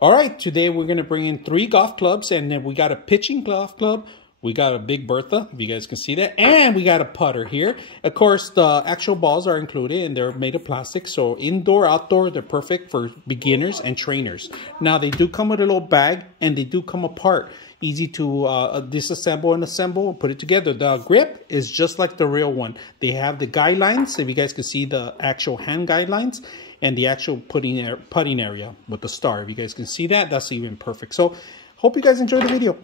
All right, today we're going to bring in 3 golf clubs, and then we got a pitching golf club. We got a big Bertha, if you guys can see that, and we got a putter here. Of course, the actual balls are included, and they're made of plastic, so indoor, outdoor, they're perfect for beginners and trainers. Now, they do come with a little bag, and they do come apart. Easy to disassemble and assemble and put it together. The grip is just like the real one. They have the guidelines, if you guys can see the actual hand guidelines, and the actual putting area with the star. If you guys can see that, that's even perfect. So, hope you guys enjoy the video.